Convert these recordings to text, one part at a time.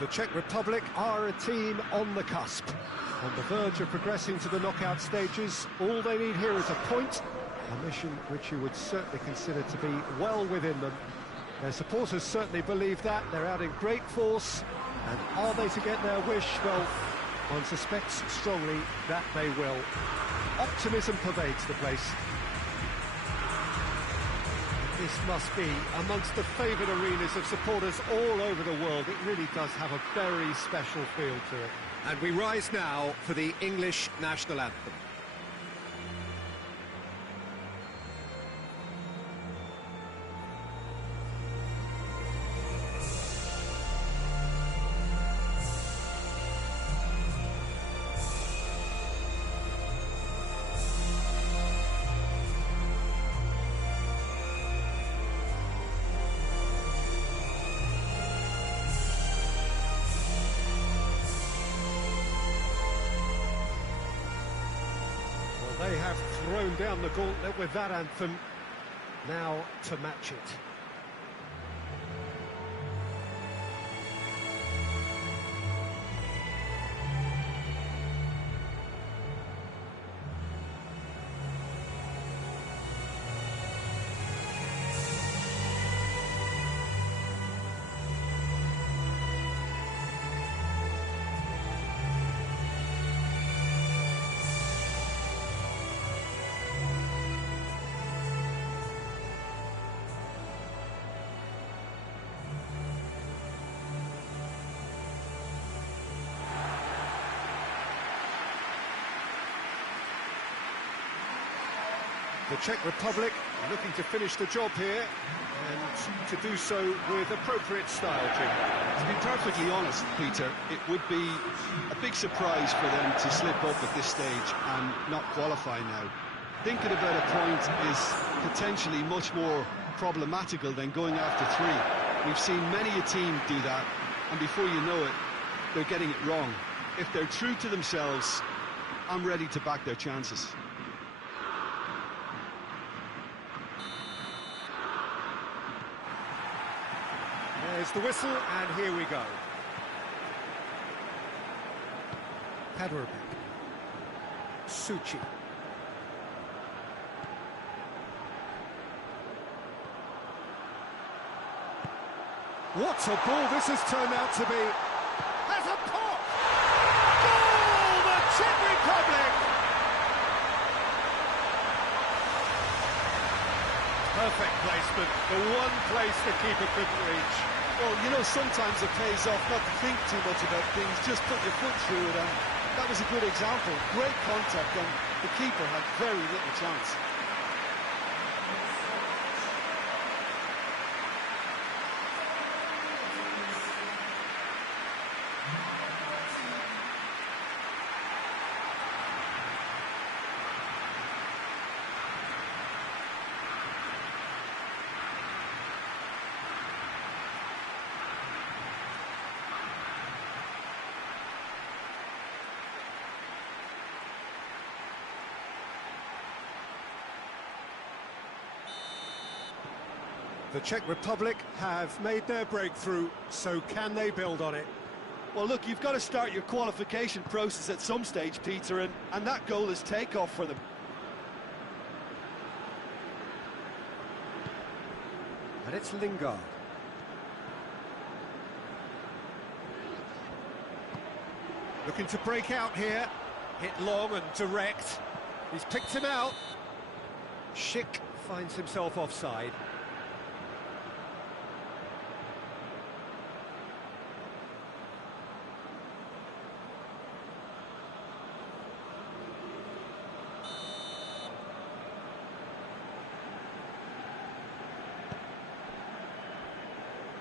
The Czech Republic are a team on the cusp, on the verge of progressing to the knockout stages. All they need here is a point, a mission which you would certainly consider to be well within them. Their supporters certainly believe that. They're out in great force, and are they to get their wish? Well, one suspects strongly that they will. Optimism pervades the place. This must be amongst the favoured arenas of supporters all over the world. It really does have a very special feel to it. And we rise now for the English national anthem. They have thrown down the gauntlet with that anthem, now to match it. The Czech Republic looking to finish the job here, and to do so with appropriate style, Jim. To be perfectly honest, Peter, it would be a big surprise for them to slip up at this stage and not qualify now. Thinking about a point is potentially much more problematical than going after three. We've seen many a team do that, and before you know it, they're getting it wrong. If they're true to themselves, I'm ready to back their chances. There's the whistle, and here we go. Kadrovic. Suchi. What a ball this has turned out to be. Has a pop! Goal! The Czech Republic! Perfect placement, the one place the keeper couldn't reach. Well, you know, sometimes it pays off not to think too much about things, just put your foot through it, and that was a good example. Great contact, and the keeper had very little chance. The Czech Republic have made their breakthrough, so can they build on it? Well, look, you've got to start your qualification process at some stage, Peter, and that goal is takeoff for them. And it's Lingard. Looking to break out here. Hit long and direct. He's picked him out. Schick finds himself offside.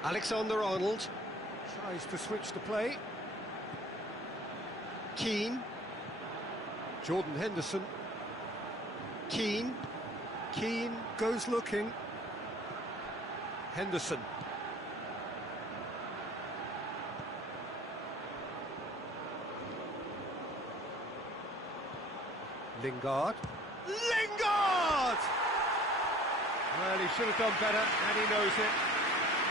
Alexander-Arnold tries to switch the play. Keane. Jordan Henderson. Keane. Keane goes looking. Henderson. Lingard. Lingard! Well, he should have done better, and he knows it.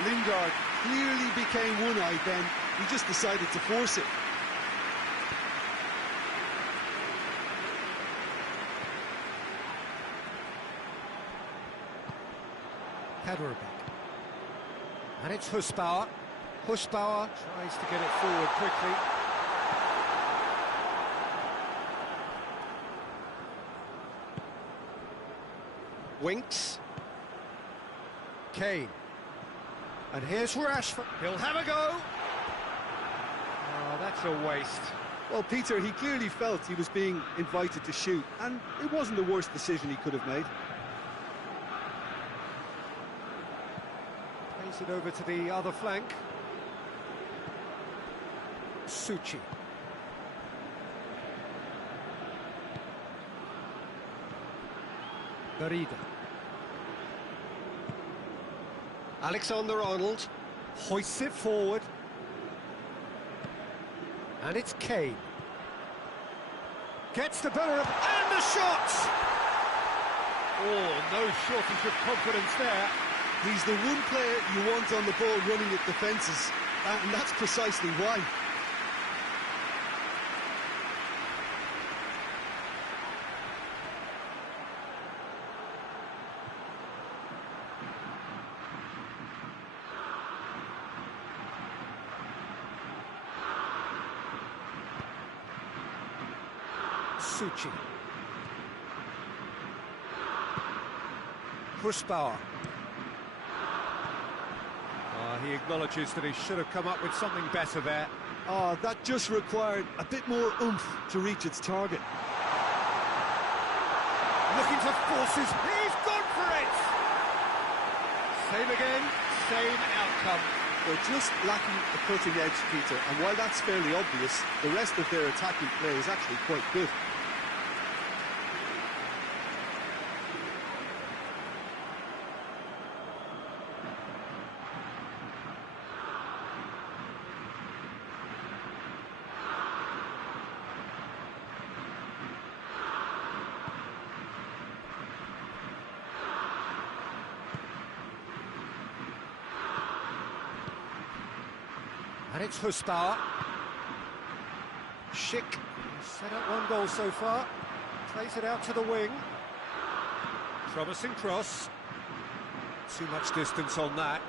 Lingard clearly became one-eyed then. He just decided to force it. Kaderabek. And it's Husbauer. Husbauer tries to get it forward quickly. Winks. Kane. And here's Rashford. He'll have a go. Oh, that's a waste. Well, Peter, he clearly felt he was being invited to shoot, and it wasn't the worst decision he could have made. Plays it over to the other flank. Suchi. Garida. Alexander-Arnold hoists it forward. And it's Kane. Gets the better of... And the shot! Oh, no shortage of confidence there. He's the one player you want on the ball running at defences, and that's precisely why. Suchi. Husbauer. He acknowledges that he should have come up with something better there. Oh, that just required a bit more oomph to reach its target. Looking to force his... He's gone for it! Same again, same outcome. They're just lacking a cutting edge, Peter, and while that's fairly obvious, the rest of their attacking play is actually quite good. And it's Husbauer. Schick set up one goal so far. Plays it out to the wing. Promising cross. Too much distance on that.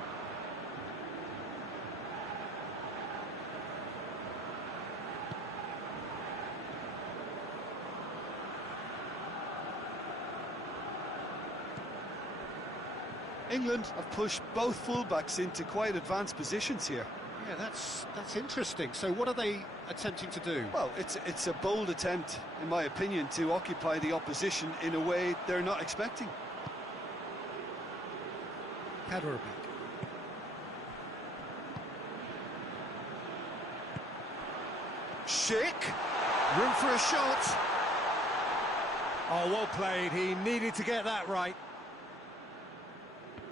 England have pushed both fullbacks into quite advanced positions here. Yeah, that's interesting. So what are they attempting to do? Well, it's a bold attempt, in my opinion, to occupy the opposition in a way they're not expecting. Kaderabek. Schick. Room for a shot. Oh, well played. He needed to get that right.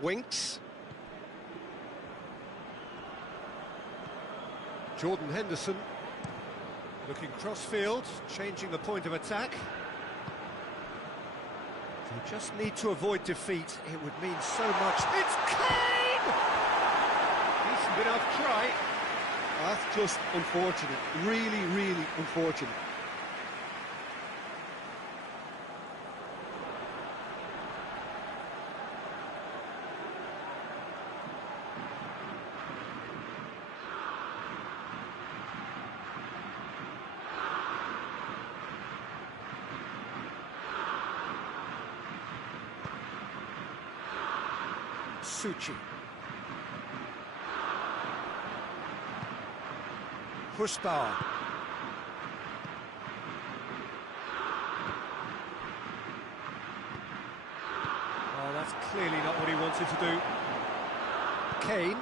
Winks. Jordan Henderson looking cross-field, changing the point of attack. They just need to avoid defeat. It would mean so much. It's Kane! Decent enough try. That's just unfortunate. Really, really unfortunate. Suchi. Husbauer. Oh, that's clearly not what he wanted to do. Kane.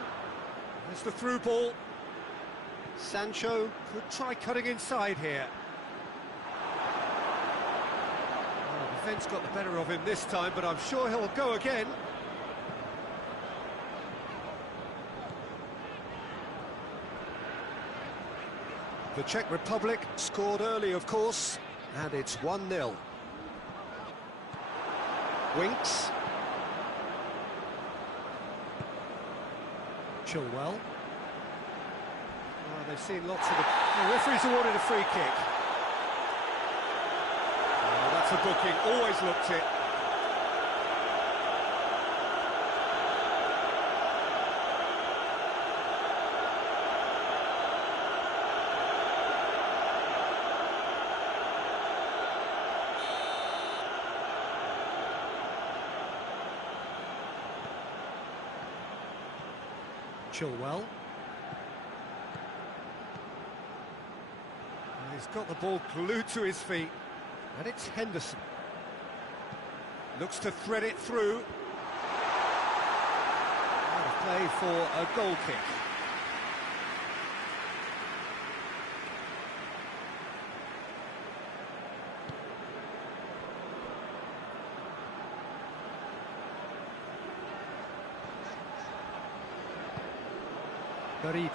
There's the through ball. Sancho could try cutting inside here. Oh, the defence got the better of him this time, but I'm sure he'll go again. The Czech Republic scored early, of course, and it's 1-0. Winks. Chilwell. Well, they've seen lots of the referee's awarded a free kick. Oh, that's a booking, always looked it. Chilwell. And he's got the ball glued to his feet, and it's Henderson. Looks to thread it through. Out of play for a goal kick. Garida.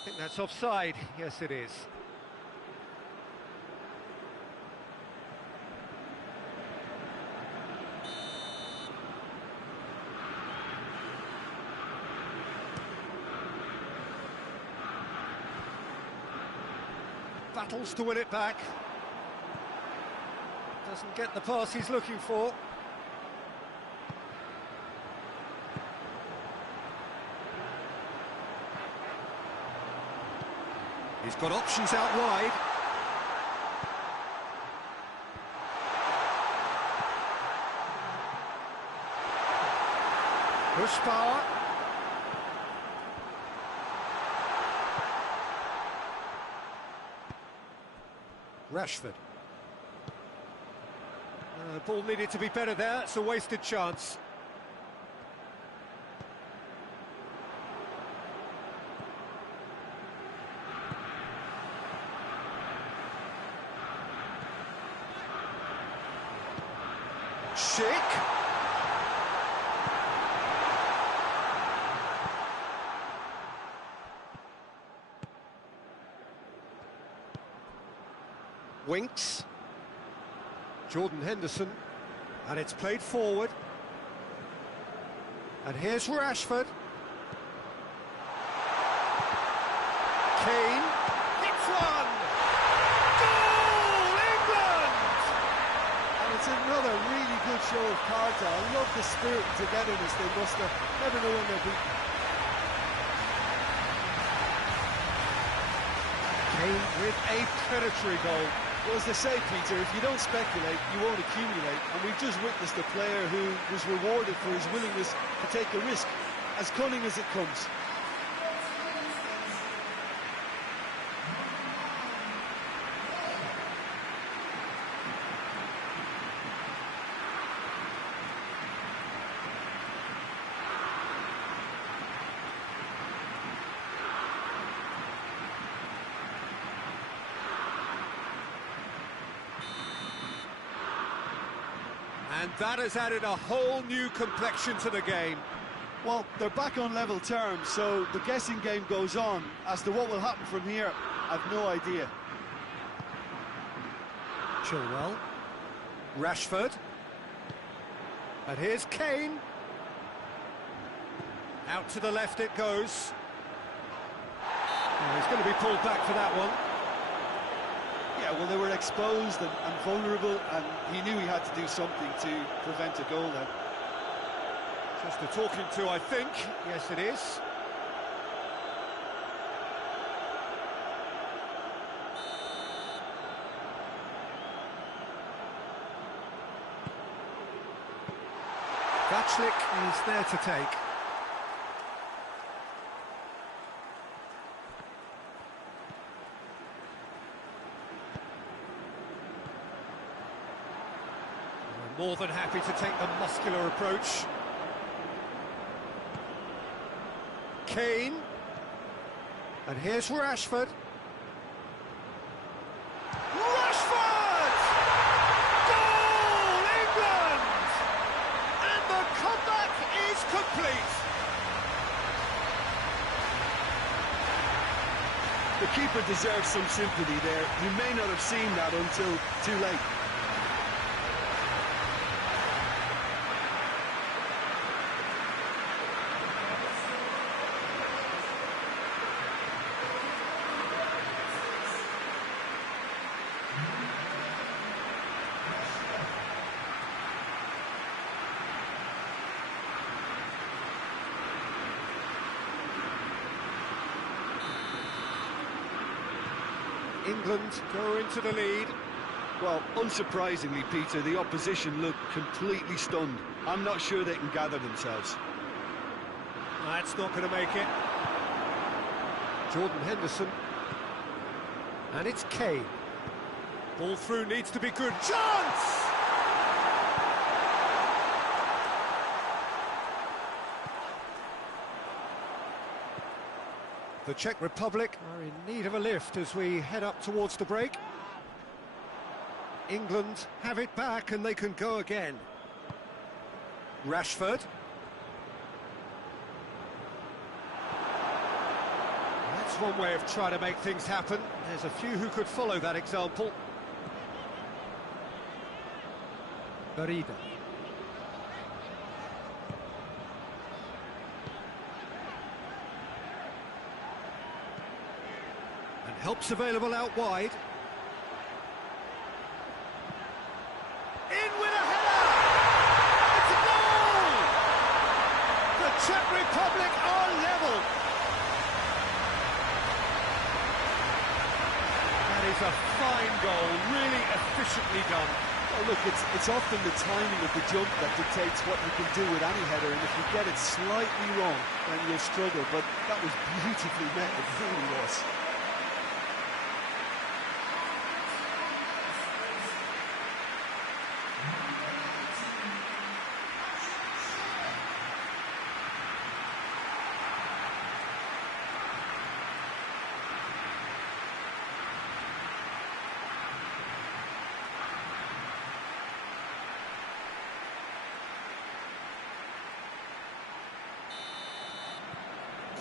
I think that's offside. Yes, it is. Battles to win it back. Doesn't get the pass he's looking for. He's got options out wide. Push power. Rashford. The ball needed to be better there, it's a wasted chance. Schick. Winks. Jordan Henderson, and it's played forward. And here's Rashford. Kane hits one. Goal, England! And it's another really good show of character. I love the spirit and togetherness they muster. Never know when they're beaten. Kane with a predatory goal. Well, as they say, Peter, if you don't speculate, you won't accumulate. And we've just witnessed a player who was rewarded for his willingness to take a risk, as cunning as it comes. And that has added a whole new complexion to the game. Well, they're back on level terms, so the guessing game goes on. As to what will happen from here, I've no idea. Chilwell. Rashford. And here's Kane. Out to the left it goes. Oh, he's going to be pulled back for that one. Yeah, well, they were exposed and vulnerable, and he knew he had to do something to prevent a goal then. Just a talking to, I think. Yes, it is. Vatchlik is there to take. More than happy to take the muscular approach. Kane. And here's Rashford. Rashford! Goal, England! And the comeback is complete. keeper deserves some sympathy there. You may not have seen that until too late. England go into the lead. Well, unsurprisingly, Peter, the opposition look completely stunned. I'm not sure they can gather themselves. That's not going to make it. Jordan Henderson. And it's Kane. Ball through needs to be good. Chance! The Czech Republic are in need of a lift as we head up towards the break. England have it back and they can go again. Rashford. That's one way of trying to make things happen. There's a few who could follow that example. Barida. And help's available out wide. In with a header! It's a goal! The Czech Republic are level. That is a fine goal, really efficiently done. Well, look, it's often the timing of the jump that dictates what you can do with any header, and if you get it slightly wrong, then you'll struggle. But that was beautifully met, it really was.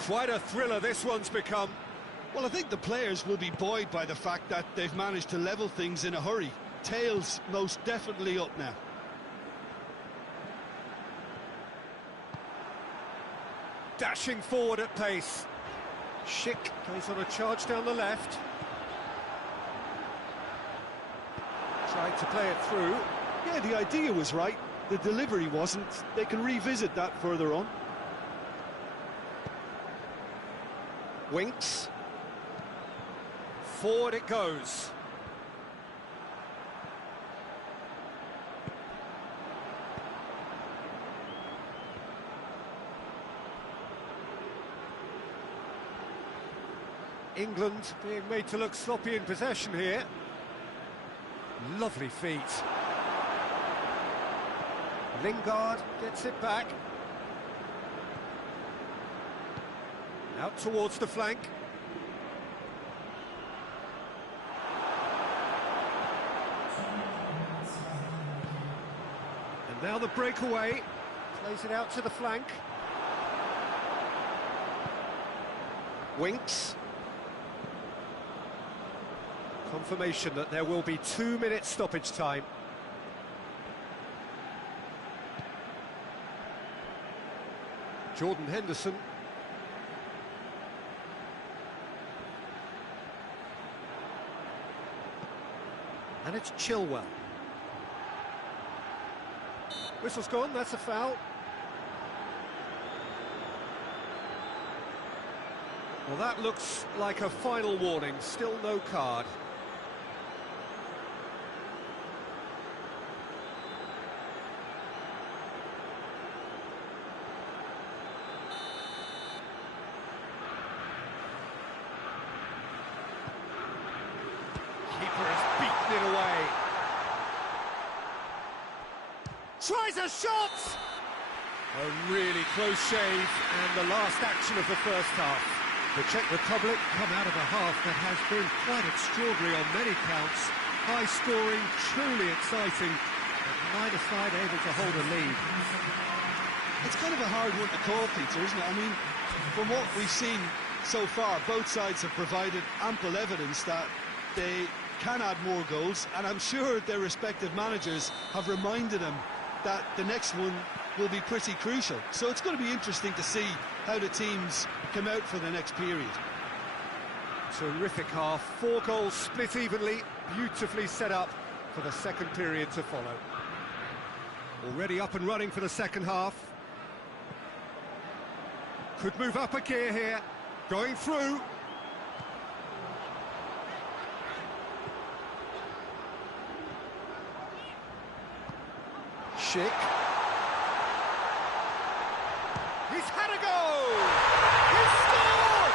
Quite a thriller this one's become. Well, I think the players will be buoyed by the fact that they've managed to level things in a hurry. Tails most definitely up now. Dashing forward at pace. Schick goes on a charge down the left. Tried to play it through. Yeah, the idea was right. The delivery wasn't. They can revisit that further on. Winks. Forward it goes. England being made to look sloppy in possession here. Lovely feet. Lingard gets it back. Out towards the flank. And now the breakaway. Plays it out to the flank. Winks. Confirmation that there will be 2 minutes stoppage time. Jordan Henderson. And it's Chilwell. Whistle's gone, that's a foul. Well, that looks like a final warning, still no card. Keeper has beaten it away. Tries a shot! A really close shave, and the last action of the first half. The Czech Republic come out of a half that has been quite extraordinary on many counts. High scoring, truly exciting, but neither side able to hold a lead. It's kind of a hard one to call, Peter, isn't it? I mean, from what we've seen so far, both sides have provided ample evidence that they can add more goals, and I'm sure their respective managers have reminded them that the next one will be pretty crucial. So it's going to be interesting to see how the teams come out for the next period. Terrific half, 4 goals split evenly, beautifully set up for the second period to follow. Already up and running for the second half. Could move up a gear here, going through. Schick. He's had a go! He's scored!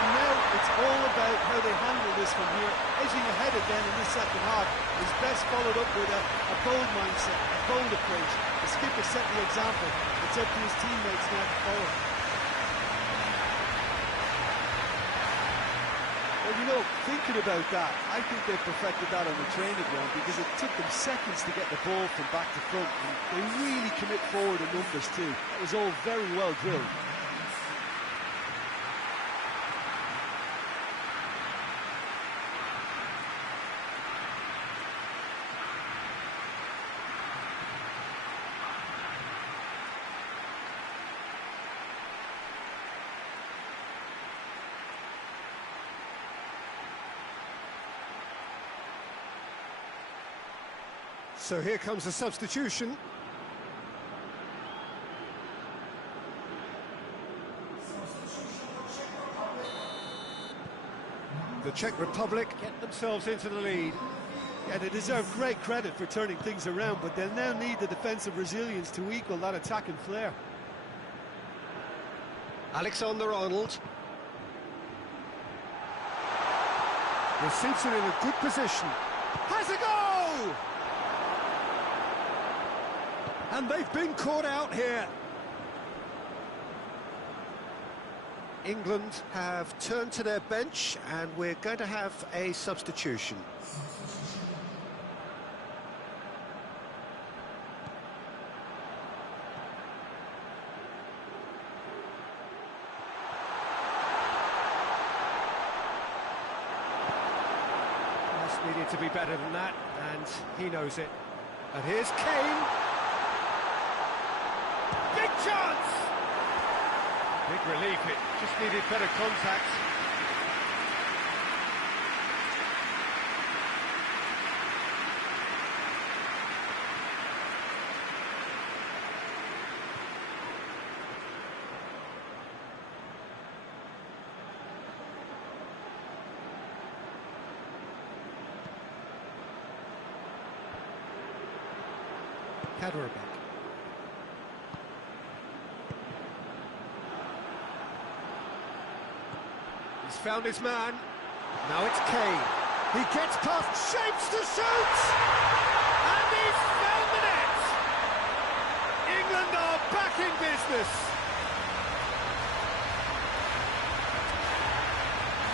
And now it's all about how they handle this from here. Edging ahead again in this second half is best followed up with a bold mindset, a bold approach. The skipper set the example. It's up to his teammates now to follow. Well, you know, thinking about that, I think they perfected that on the training ground because it took them seconds to get the ball from back to front. And they really commit forward in numbers too. It was all very well drilled. So here comes a substitution. The Czech Republic get themselves into the lead. Yeah, they deserve great credit for turning things around, but they'll now need the defensive resilience to equal that attacking flair. Alexander-Arnold. Receives it in a good position. Has a go! And they've been caught out here. England have turned to their bench, and we're going to have a substitution. This needed to be better than that, and he knows it. And here's Kane. Big chance! Big relief, it just needed better contact. Kaderabek. He's found his man. Now it's Kane. He gets past, shapes to shoot! And he's found the net! England are back in business.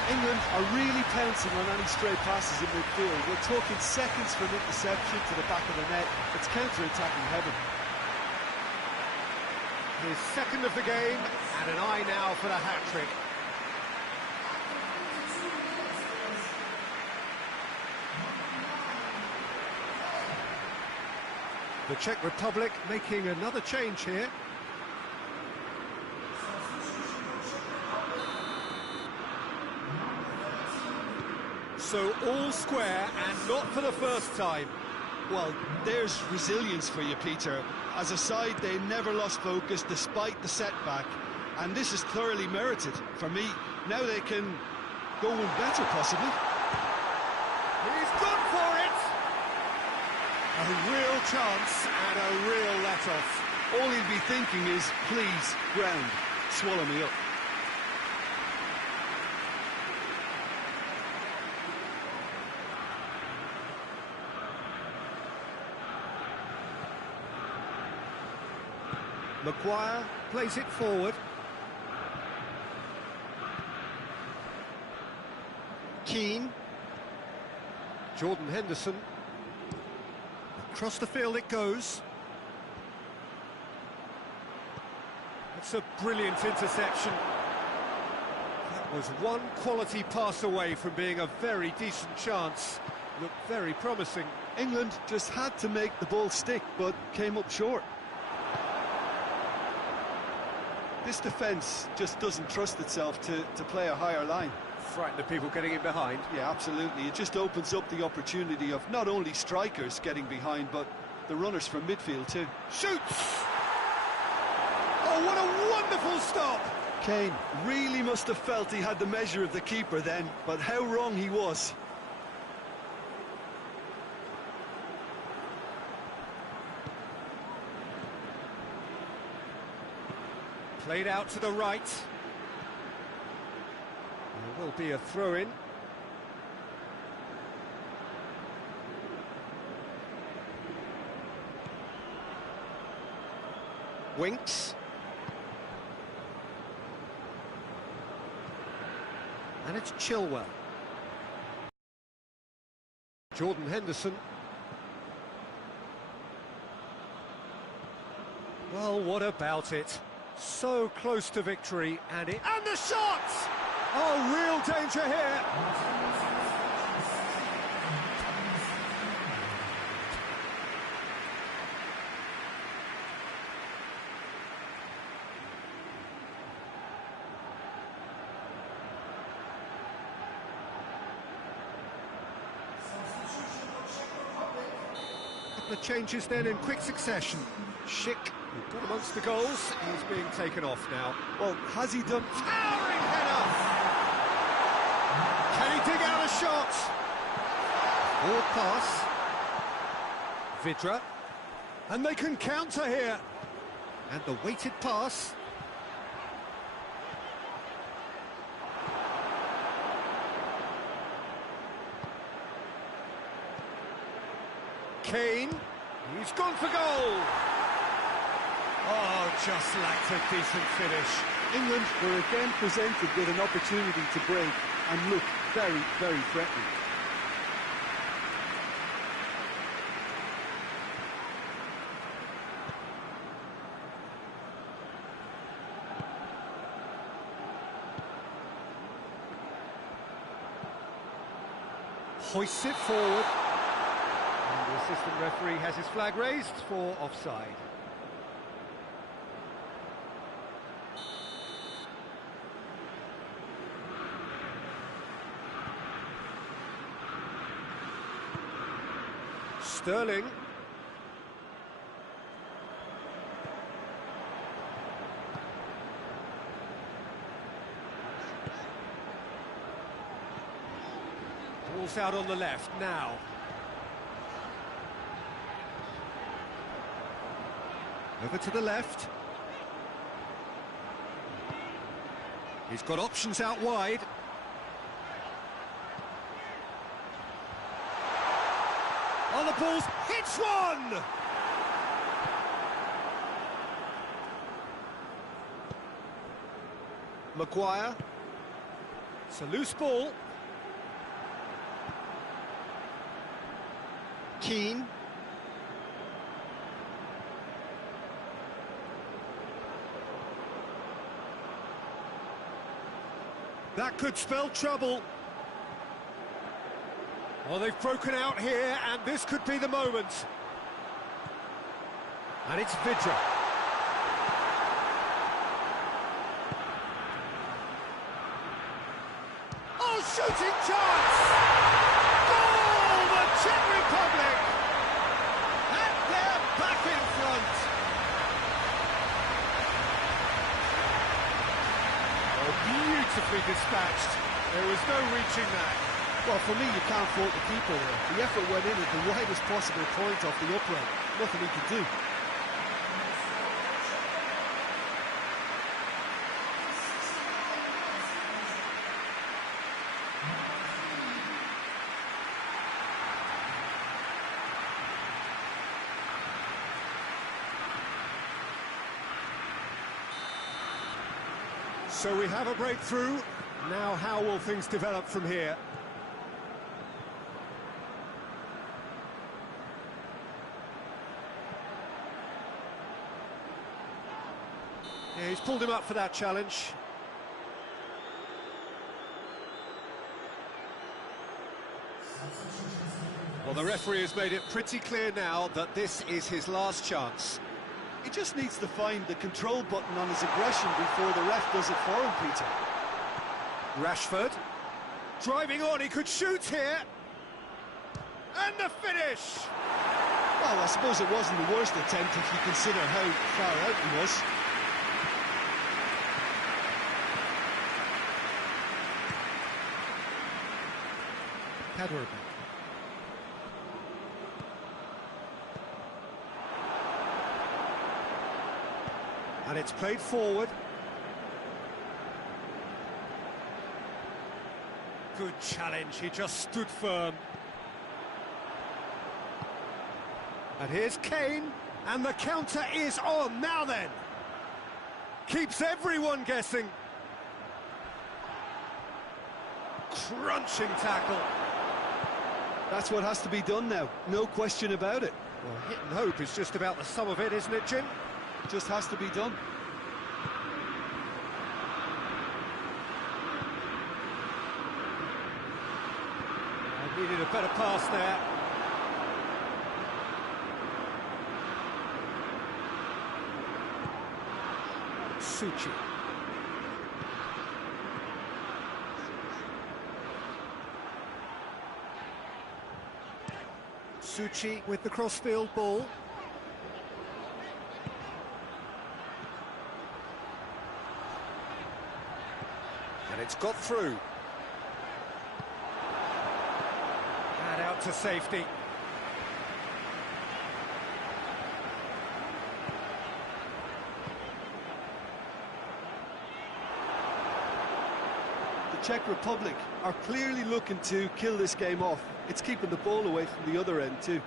England are really pouncing on any stray passes in midfield. We're talking seconds from interception to the back of the net. It's counter-attacking heaven. His second of the game, and an eye now for the hat-trick. The Czech Republic making another change here. So all square, and not for the first time. Well, there's resilience for you, Peter. As a side, they never lost focus despite the setback, and this is thoroughly merited. For me, now they can go one better, possibly. He's gone for it! A real chance and a real let-off. All he'll be thinking is, please, ground, swallow me up. Maguire plays it forward. Keane. Jordan Henderson. Across the field it goes. That's a brilliant interception. Was one quality pass away from being a very decent chance. Looked very promising. England just had to make the ball stick, but came up short. This defence just doesn't trust itself to play a higher line. Frighten the people getting in behind. Yeah, absolutely. It just opens up the opportunity of not only strikers getting behind, but the runners from midfield too. Shoots! Oh, what a wonderful stop! Kane really must have felt he had the measure of the keeper then, but how wrong he was. Played out to the right. There will be a throw-in. Winks. And it's Chilwell. Jordan Henderson. Well, what about it? So close to victory, and the shot! Oh, real danger here. The changes then in quick succession. Schick, who got amongst the goals, is being taken off now. Well, has he done... Towering header! Can he dig out a shot? Forward pass. Vidra. And they can counter here. And the weighted pass. Kane, he's gone for goal. Oh, just lacked a decent finish. England were again presented with an opportunity to break and look very, very threatening. Hoists it forward. And the assistant referee has his flag raised for offside. Sterling. Ball's out on the left now. Over to the left. He's got options out wide. On the balls, hits one! Maguire. It's a loose ball. Keane. That could spell trouble. Well, they've broken out here, and this could be the moment. And it's Vidra. Oh, shooting chance! Goal, the Czech Republic! And they're back in front. Oh, beautifully dispatched. There was no reaching that. Well, for me, you can't fault the keeper there. The effort went in at the widest possible point off the upright. Nothing he could do. So we have a breakthrough. Now how will things develop from here? Yeah, he's pulled him up for that challenge. Well, the referee has made it pretty clear now that this is his last chance. He just needs to find the control button on his aggression before the ref does it for him, Peter. Rashford, driving on, he could shoot here. And the finish! Well, I suppose it wasn't the worst attempt if you consider how far out he was. Cadwarby. And it's played forward. Good challenge, he just stood firm. And here's Kane, and the counter is on. Now then, keeps everyone guessing. Crunching tackle. That's what has to be done now, no question about it. Well, hit and hope is just about the sum of it, isn't it, Jim? Just has to be done. I needed a better pass there. Suchi. Suchi with the crossfield ball. And it's got through. And out to safety. The Czech Republic are clearly looking to kill this game off. It's keeping the ball away from the other end too.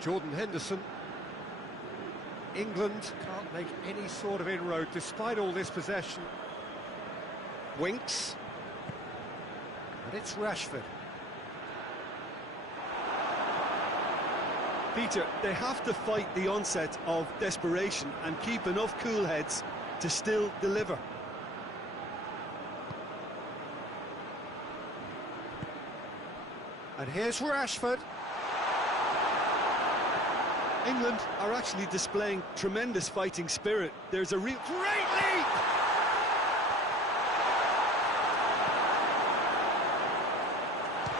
Jordan Henderson. England can't make any sort of inroad despite all this possession. Winks. And it's Rashford. Peter, they have to fight the onset of desperation and keep enough cool heads to still deliver. And here's Rashford. England are actually displaying tremendous fighting spirit. There's a real... Great leap!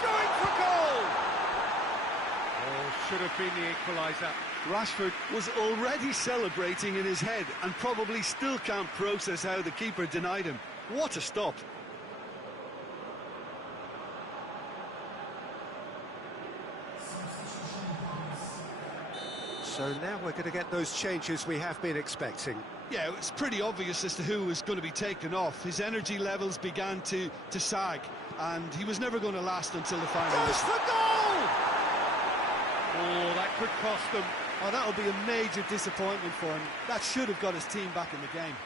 Going for goal! Oh, should have been the equaliser. Rashford was already celebrating in his head and probably still can't process how the keeper denied him. What a stop! So now we're going to get those changes we have been expecting. Yeah, it's pretty obvious as to who was going to be taken off. His energy levels began to sag, and he was never going to last until the final. Goes for goal! Oh, that could cost them. Oh, that'll be a major disappointment for him. That should have got his team back in the game.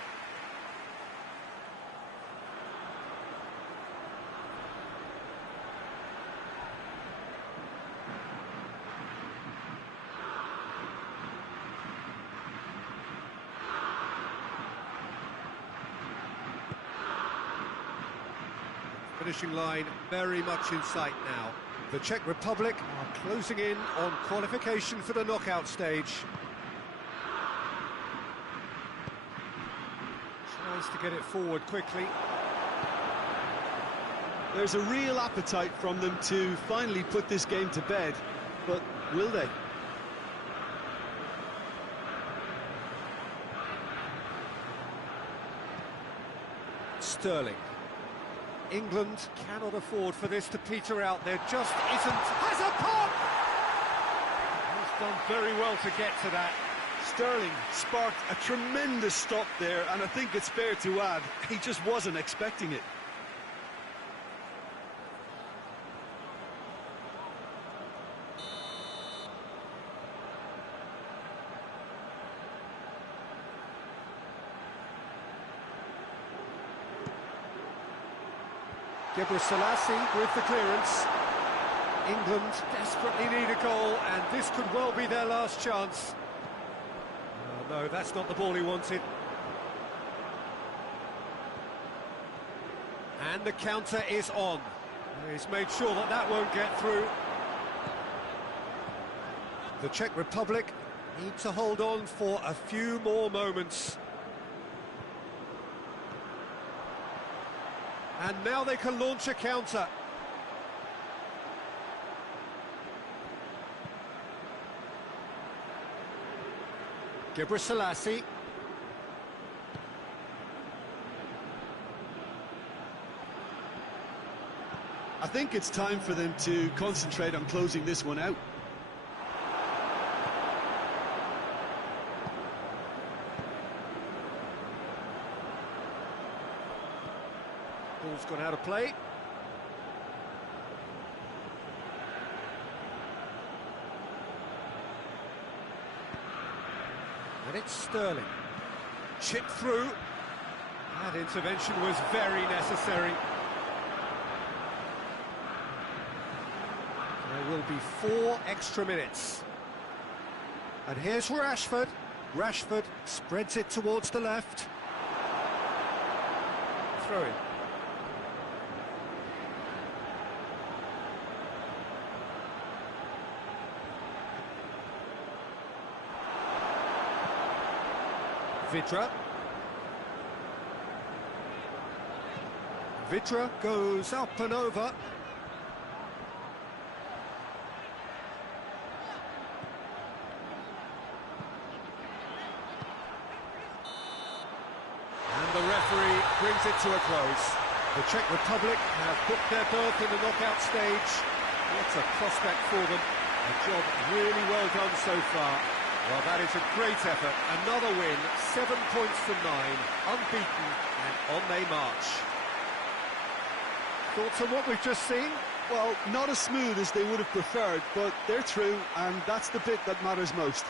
Finishing line very much in sight now. The Czech Republic are closing in on qualification for the knockout stage. Tries to get it forward quickly. There's a real appetite from them to finally put this game to bed, but will they? Sterling. England cannot afford for this to peter out. There just isn't. Has a pop! He's done very well to get to that. Sterling sparked a tremendous stop there, and I think it's fair to add, he just wasn't expecting it. Selassie with the clearance. England desperately need a goal, and this could well be their last chance. Oh, no, that's not the ball he wanted. And the counter is on. He's made sure that that won't get through. The Czech Republic need to hold on for a few more moments. And now they can launch a counter. Gebrselassie. I think it's time for them to concentrate on closing this one out. Ball's gone out of play. And it's Sterling. Chip through. That intervention was very necessary. There will be 4 extra minutes. And here's Rashford. Rashford spreads it towards the left. Throw in. Vidra. Vidra goes up and over. And the referee brings it to a close. The Czech Republic have booked their berth in the knockout stage. What a prospect for them. A job really well done so far. Well, that is a great effort. Another win, 7 points from 9, unbeaten, and on they march. Thoughts on what we've just seen? Well, not as smooth as they would have preferred, but they're through, and that's the bit that matters most.